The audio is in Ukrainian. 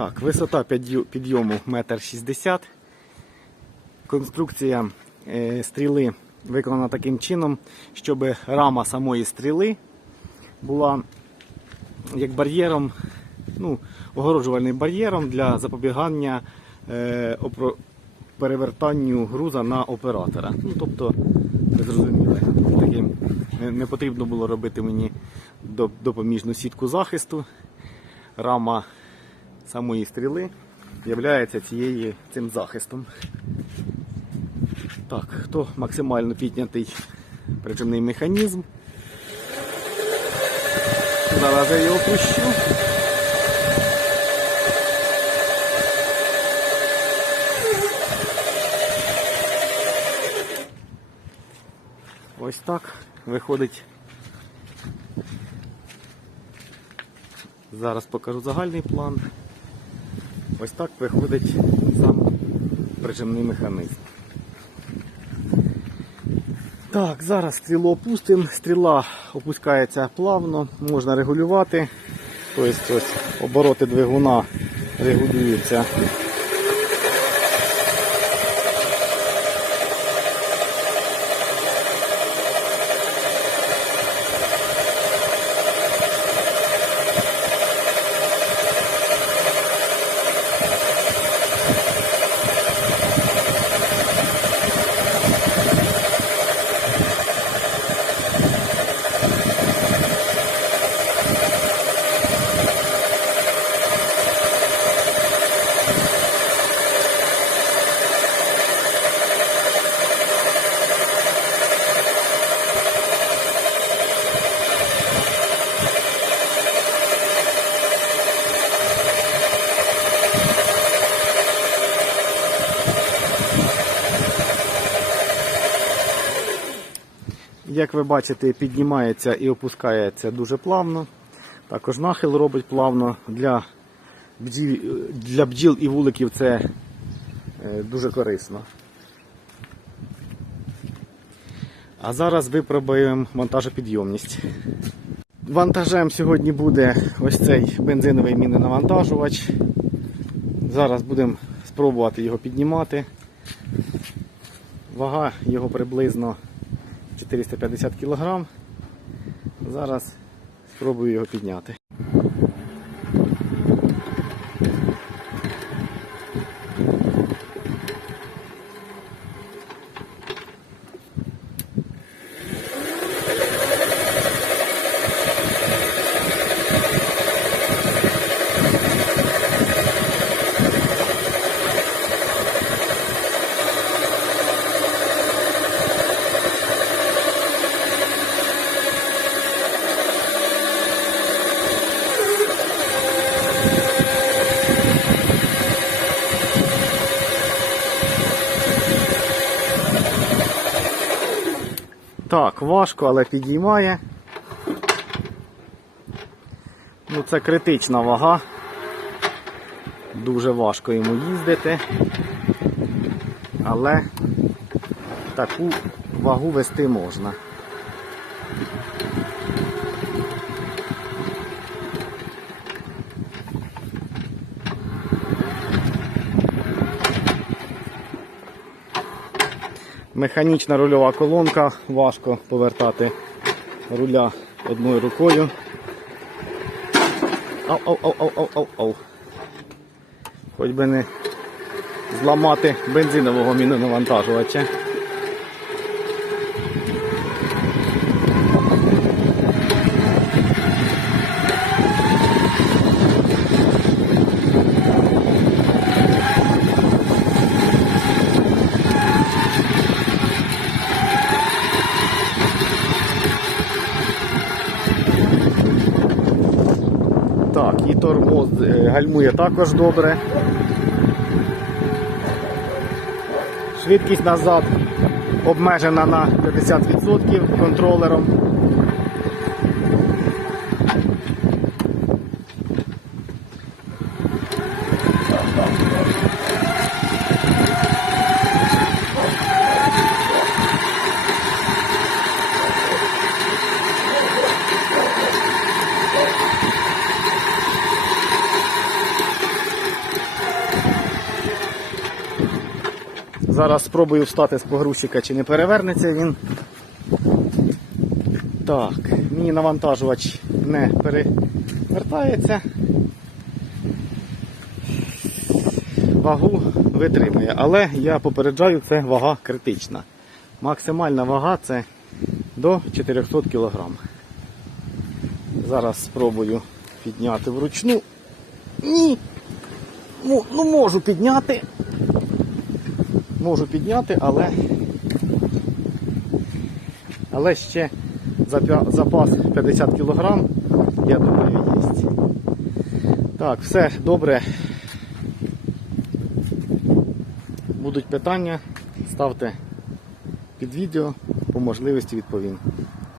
Так, висота підйому 1,60 м. Конструкція е, стріли виконана таким чином, щоб рама самої стріли була як бар'єром, ну, огороджувальним бар'єром для запобігання е, перевертанню груза на оператора. Ну, тобто, ви зрозуміли, не потрібно було робити мені допоміжну сітку захисту. Рама самої стріли є цією цим захистом. Так, хто максимально піднятий причемний механізм. Зараз я його пущу. Ось так виходить. Зараз покажу загальний план. Ось так виходить сам прижимний механізм. Так, зараз стрілу опустимо. Стріла опускається плавно, можна регулювати. Тобто ось обороти двигуна регулюються. Як ви бачите, піднімається і опускається дуже плавно. Також нахил робить плавно. Для бджіл, для бджіл і вуликів це е, дуже корисно. А зараз випробуємо монтажопідйомність. Вантажем сьогодні буде ось цей бензиновий мінонавантажувач. Зараз будемо спробувати його піднімати. Вага його приблизно 450 кг. Зараз спробую його підняти. Так, важко, але підіймає. Ну, це критична вага. Дуже важко йому їздити. Але таку вагу вести можна. Механічна рульова колонка, важко повертати руля одною рукою. Ау, ау, ау, ау, ау, ау, ау. Хоч би не зламати бензинового мінонавантажувача. Так, і тормоз е, гальмує також добре. Швидкість назад обмежена на 50% контролером. Зараз спробую встати з погрузчика, чи не перевернеться він. Так, мій навантажувач не перевертається. Вагу витримує, але я попереджаю, це вага критична. Максимальна вага це до 400 кг. Зараз спробую підняти вручну. Ні. Ну, можу підняти. Можу підняти, але. Але ще запас 50 кг, я думаю, є. Так, все добре. Будуть питання, ставте під відео, по можливості відповім.